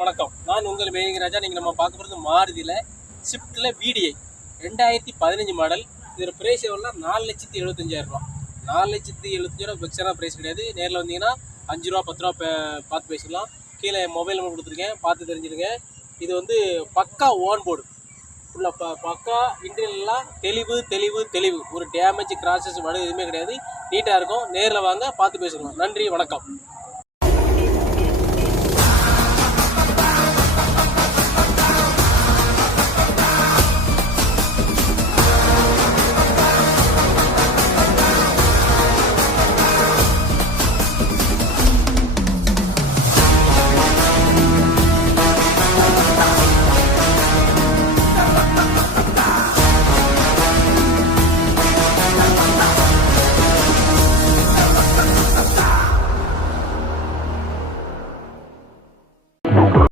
வணக்கம், நான் உங்கள் மேனிங் ராஜா. நீங்கள் நம்ம பார்க்க போகிறது மாருதியில் ஸ்விஃப்ட்டில் VDI 2015 மாடல். இதில் ப்ரைஸ் எவ்வளோனா 4,75,000 ரூபா. 4,75,000 பெக்ஸராக ப்ரைஸ் கிடையாது. நேரில் வந்தீங்கன்னா 5 ரூபா 10 ரூபா பார்த்து பேசிக்கலாம். கீழே மொபைல் நம்பர் கொடுத்துருக்கேன், பார்த்து தெரிஞ்சுருங்க. இது வந்து பக்கா ஓன் போர்டு, ஃபுல்லாக பக்கா இன்டீரியர்லாம் தெளிவு. ஒரு டேமேஜ் கிராச்சஸ் எதுவுமே கிடையாது. நீட்டாக இருக்கும். நேரில் வாங்க, பார்த்து பேசுங்க. நன்றி, வணக்கம்.